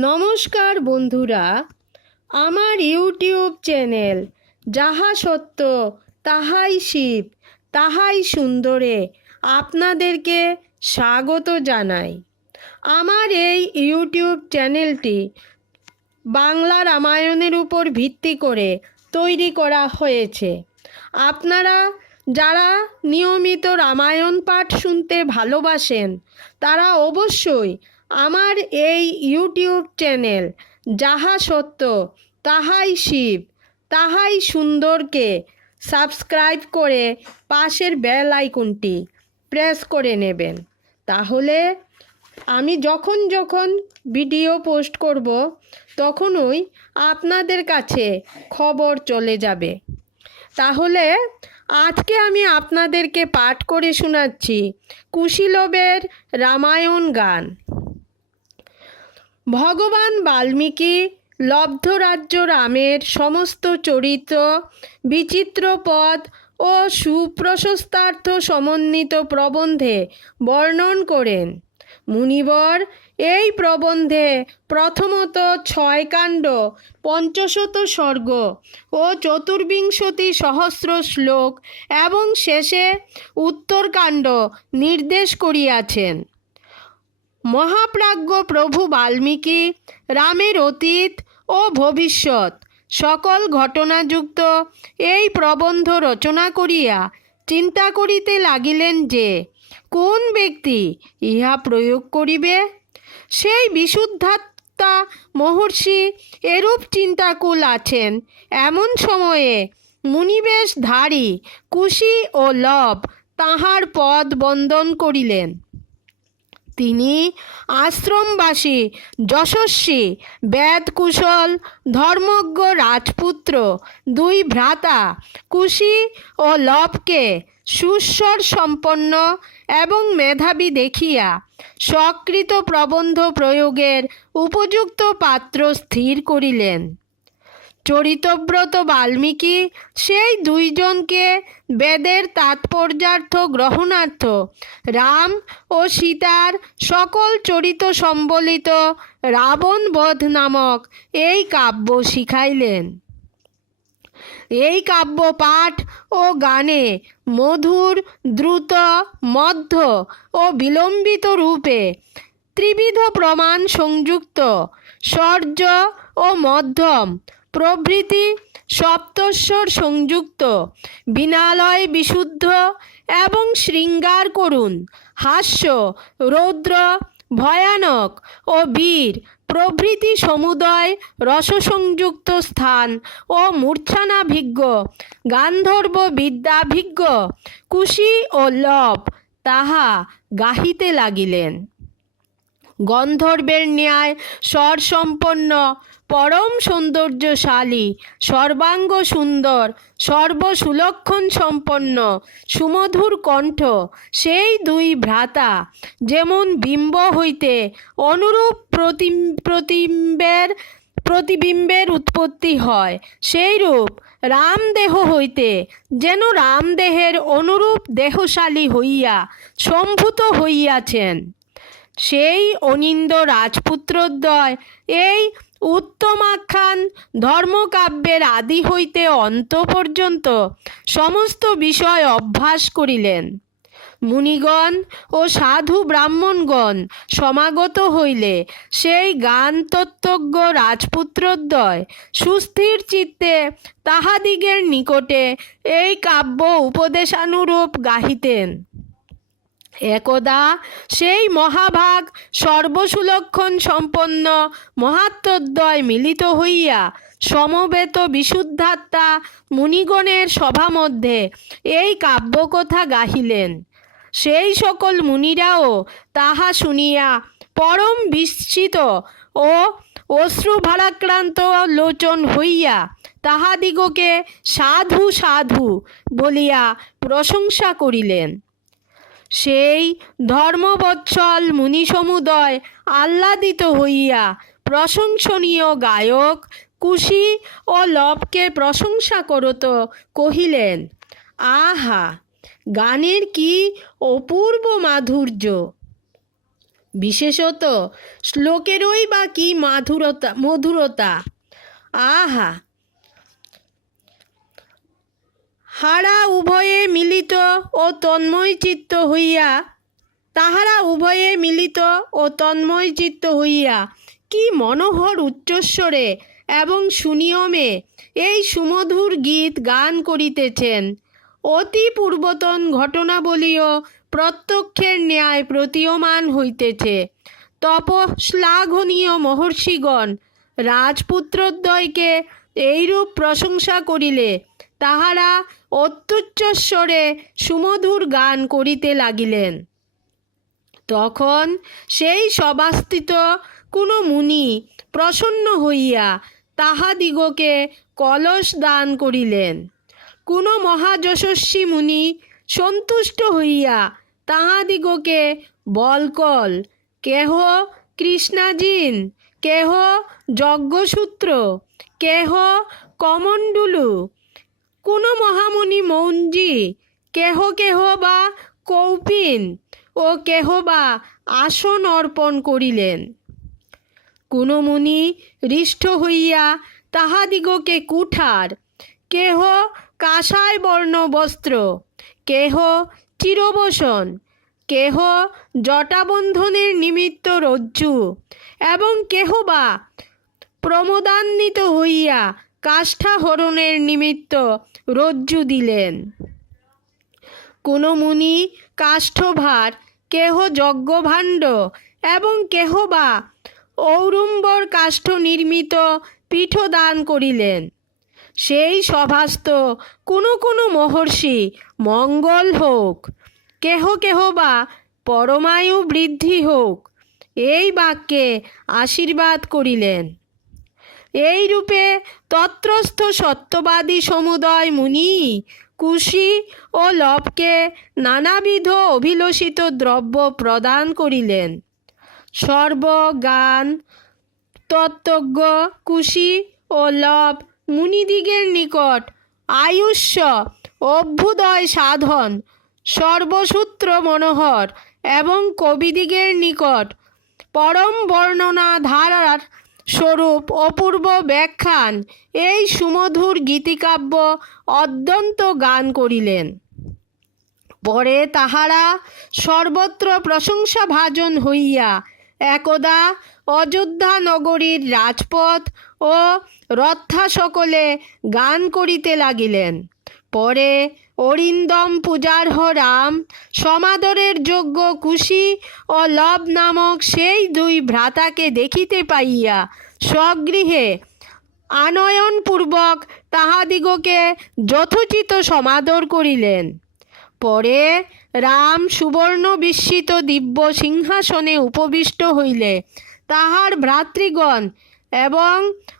নমস্কার বন্ধুরা, আমার ইউটিউব চ্যানেল যাহা সত্য তাহাই শিব, তাহাই সুন্দরে আপনাদেরকে স্বাগত জানাই। আমার এই ইউটিউব চ্যানেলটি বাংলা রামায়ণের উপর ভিত্তি করে তৈরি করা হয়েছে। আপনারা যারা নিয়মিত রামায়ণ পাঠ শুনতে ভালোবাসেন, তারা অবশ্যই আমার এই ইউটিউব চ্যানেল যাহা সত্য, তাহাই শিব। তাহাই সুন্দরকে সাবস্ক্রাইব করে পাশের বেল আইকনটি প্রেস করে নেবেন। তাহলে আমি যখন যখন ভিডিও পোস্ট করব, তখনই আপনাদের কাছে খবর চলে যাবে। তাহলে আজকে আমি আপনাদেরকে পাঠ করে শোনাচ্ছি কুশীলবের রামায়ণ গান। ভগবান বাল্মীকি লব্ধরাজ্য রামের সমস্ত চরিত্র, বিচিত্র পদ ও সুপ্রশস্তার্থ সমন্বিত প্রবন্ধে বর্ণন করেন। মুনিবর এই প্রবন্ধে প্রথমত ছয় কাণ্ড, পঞ্চশত স্বর্গ ও চতুর্বিংশতি সহস্র শ্লোক এবং শেষে উত্তরকাণ্ড নির্দেশ করিয়াছেন। মহাপ্রাজ্ঞ প্রভু বাল্মীকি, রামের অতীত ও ভবিষ্যৎ, সকল ঘটনাযুক্ত এই প্রবন্ধ রচনা করিয়া চিন্তা করিতে লাগিলেন যে, কোন ব্যক্তি ইহা প্রয়োগ করিবে? সেই বিশুদ্ধাত্মা মহর্ষি এরূপ চিন্তাকুল আছেন, এমন সময়ে মুনিবেশধারী কুশি ও লব তাহার পদ বন্দন করিলেন। তিনি আশ্রমবাসী, যশস্বী, বেদকুশল, ধর্মজ্ঞ রাজপুত্র, দুই ভ্রাতা, কুশি ও লবকে সুস্বর সম্পন্ন এবং মেধাবী দেখিয়া সকৃত প্রবন্ধ প্রয়োগের উপযুক্ত পাত্র স্থির করিলেন। চরিতব্রত বাল্মীকি, সেই দুইজনকে বেদের তাৎপর্যার্থ গ্রহণার্থ রাম ও সীতার সকল চরিত সম্বলিত রাবণ বধ নামক এই কাব্য শিখাইলেন। এই কাব্য পাঠ ও গানে মধুর, দ্রুত, মধ্য ও বিলম্বিত রূপে ত্রিবিধ প্রমাণ সংযুক্ত স্বর্য ও মধ্যম প্রভৃতি সপ্তস্বর সংযুক্ত, বিনালয় বিশুদ্ধ এবং শৃঙ্গার করুন। হাস্য, রৌদ্র, ভয়ানক ও বীর প্রভৃতি সমুদয় রসসংযুক্ত স্থান ও মূর্ছানাভিজ্ঞ, গান্ধর্ব বিদ্যাভিজ্ঞ, কুশি ও লব তাহা গাহিতে লাগিলেন। গন্ধর্বের ন্যায় স্বরসম্পন্ন পরম সৌন্দর্যশালী, সর্বাঙ্গ সুন্দর, সর্বসুলক্ষণ সম্পন্ন, সুমধুর কণ্ঠ, সেই দুই ভ্রাতা যেমন বিম্ব হইতে অনুরূপ প্রতিম, প্রতিম্বের, প্রতিবিম্বের উৎপত্তি হয়, সেইরূপ রামদেহ হইতে যেন রামদেহের অনুরূপ দেহশালী হইয়া সম্ভূত হইয়াছেন। সেই অনিন্দ রাজপুত্রদ্বয়, এই উত্তমাখ্যান ধর্মকাব্যের আদি হইতে অন্ত পর্যন্ত সমস্ত বিষয় অভ্যাস করিলেন। মুনিগণ ও সাধু ব্রাহ্মণগণ সমাগত হইলে সেই গান তত্ত্বজ্ঞ রাজপুত্রদ্বয় সুস্থির চিত্তে তাহাদিগের নিকটে এই কাব্য উপদেশানুরূপ গাহিতেন। একদা সেই মহাভাগ সর্বসুলক্ষণ সম্পন্ন মহাত্মদ্বয় মিলিত হইয়া সমবেত বিশুদ্ধাত্মা মুনিগণের সভা মধ্যে এই কাব্যকথা গাহিলেন। সেই সকল মুনিরাও তাহা শুনিয়া পরম বিস্মিত ও অশ্রুভারাক্রান্ত লোচন হইয়া তাহাদিগকে সাধু সাধু বলিয়া প্রশংসা করিলেন। সেই ধর্মবৎসল মুনিসমুদয় আহ্লাদিত হইয়া প্রশংসনীয় গায়ক, কুশি ও লবকে প্রশংসা করত, কহিলেন, আহা, গানের কি অপূর্ব মাধুর্য! বিশেষত শ্লোকেরই বা কি মাধুরতা, মধুরতা! আহা, হারা উভয়ে মিলিত ও তন্ময় চিত্ত হইয়া, তাহারা উভয়ে মিলিত ও তন্ময় চিত্ত হইয়া, কি মনোহর উচ্চস্বরে এবং সুনিয়মে এই সুমধুর গীত গান করিতেছেন। অতি পূর্বতন ঘটনাবলীও প্রত্যক্ষের ন্যায় প্রতীয়মান হইতেছে। তপ শ্লাঘনীয় মহর্ষিগণ, রাজপুত্রদ্বয়কে এইরূপ প্রশংসা করিলে তাহারা অত্যুচ্চস্বরে সুমধুর গান করিতে লাগিলেন। তখন সেই সভাস্থিত কোনো মুনি প্রসন্ন হইয়া তাহাদিগকে কলস দান করিলেন। কোনো মহাযশস্বী মুনি সন্তুষ্ট হইয়া তাহাদিগকে, বলকল, কেহ কৃষ্ণাজিন? কেহ যজ্ঞসূত্র? কেহ কমণ্ডলু? কোনো মহামুনি মৌঞ্জি কেহ কেহ বা কৌপিন ও কেহ বা আসন অর্পণ করিলেন। কোনো মুনি হৃষ্ট হইয়া তাহাদিগকে কুঠার, কেহ কাষায় বর্ণ বস্ত্র কেহ চিরবসন, কেহ জটাবন্ধনের নিমিত্ত রজ্জু, এবং কেহ বা প্রমোদান্বিত হইয়া কাষ্ঠাহরণের নিমিত্ত রজ্জু দিলেন। কোনো মুনি কাষ্ঠভার, কেহ যজ্ঞভাণ্ড এবং কেহ বা ঔরুম্বর কাষ্ঠ নির্মিত পীঠ দান করিলেন। সেই সভাস্থ কোনো কোনো মহর্ষি মঙ্গল হোক, কেহ কেহ বা পরমায়ু বৃদ্ধি হোক, এই বাক্যে আশীর্বাদ করিলেন। এই রূপে তত্রস্থ সত্যবাদী সমুদয় মুনি, কুশি ও লবকে নানাবিধ অভিলষিত দ্রব্য প্রদান করিলেন। সর্বগান তত্ত্বজ্ঞ, কুশি ও লব মুনিদিগের নিকট আয়ুষ্য, অভ্যুদয় সাধন, সর্বসূত্র মনোহর এবং কবিদিগের নিকট পরম বর্ণনা ধারার স্বরূপ অপূর্ব ব্যাখ্যান। এই সুমধুর গীতিকাব্য অদ্যন্ত গান করিলেন। পরে তাহারা সর্বত্র প্রশংসা ভাজন হইয়া একদা অযোধ্যা নগরীর রাজপথ ও রথা সকলে গান করিতে লাগিলেন। পরে অরিন্দম পূজার্হ রাম সমাদরের যোগ্য কুশি ও লব নামক সেই দুই ভ্রাতাকে দেখিতে পাইয়া স্বগৃহে আনয়নপূর্বক তাহাদিগকে যথোচিত সমাদর করিলেন। পরে রাম সুবর্ণ বিস্মিত দিব্য সিংহাসনে উপবিষ্ট হইলে তাহার ভ্রাতৃগণ এবং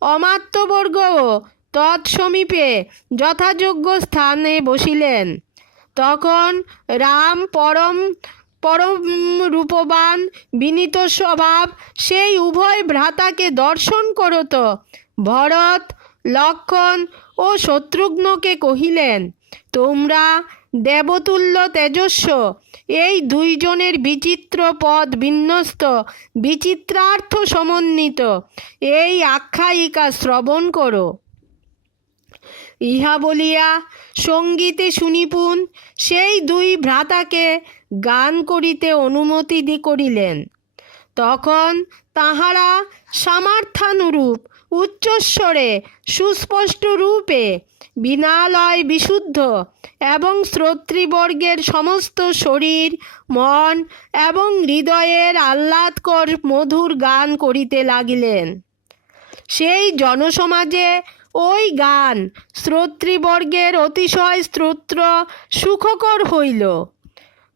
অমাত্যবর্গও তৎসমীপে যথাযোগ্য স্থানে বসিলেন। তখন রাম পরম পরম রূপবান, বিনীত স্বভাব, সেই উভয় ভ্রাতাকে দর্শন করত। ভরত, লক্ষণ ও শত্রুঘ্নকে কহিলেন, তোমরা দেবতুল্য তেজস্ব। এই দুইজনের বিচিত্র পদ বিন্যস্ত, বিচিত্রার্থ সমন্বিত। এই আখ্যায়িকা শ্রবণ করো। ইহা বলিয়া সঙ্গীতে শুনিপুন সেই দুই ভ্রাতাকে গান করিতে অনুমতি দি করিলেন। তখন তাহারা সামার্থানুরূপ উচ্চস্বরে সুস্পষ্ট রূপে বিনালয় বিশুদ্ধ এবং শ্রোতৃবর্গের সমস্ত শরীর, মন এবং হৃদয়ের আহ্লাদকর মধুর গান করিতে লাগিলেন। সেই জনসমাজে ওই গান। শ্রোতৃবর্গের অতিশয় স্তোত্র সুখকর হইল।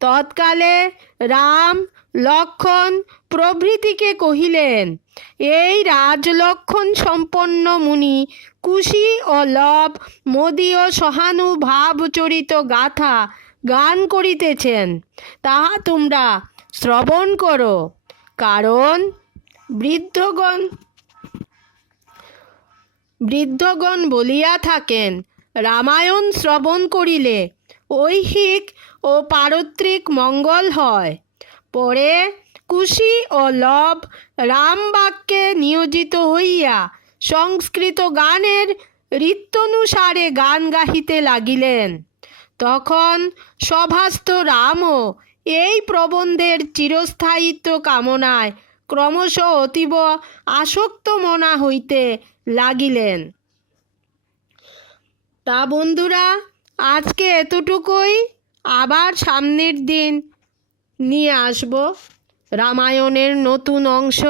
তৎকালে রাম লক্ষণ প্রভৃতিকে কহিলেন, এই রাজলক্ষণ সম্পন্ন মুনি কুশি ও লব মদীয় সহানুভাবচরিত গাথা গান করিতেছেন। তাহা তোমরা শ্রবণ করো। কারণ বৃদ্ধগণ বৃদ্ধগণ বলিয়া থাকেন, রামায়ণ শ্রবণ করিলে ঐহিক ও পারত্রিক মঙ্গল হয়। পরে কুশি ও লব রামবাক্যে নিয়োজিত হইয়া সংস্কৃত গানের ঋত্যনুসারে গান গাহিতে লাগিলেন। তখন সভাস্থ রামও এই প্রবন্ধের চিরস্থায়িত্ব কামনায় ক্রমশ অতীব আসক্ত মনা হইতে লাগিলেন। তা বন্ধুরা, আজকে এতটুকুই। আবার সামনের দিন নিয়ে আসব রামায়ণের নতুন অংশ।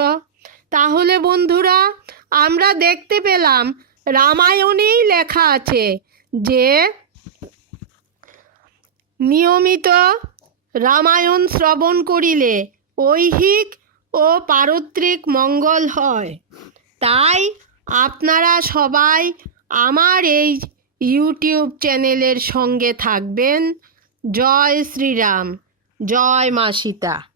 তাহলে বন্ধুরা, আমরা দেখতে পেলাম রামায়ণেই লেখা আছে যে, নিয়মিত রামায়ণ শ্রবণ করিলে ঐহিক ও পারত্রিক মঙ্গল হয়। তাই আপনারা সবাই আমার এই ইউটিউব চ্যানেলের সঙ্গে থাকবেন। জয় শ্রীরাম। জয় মা সীতা।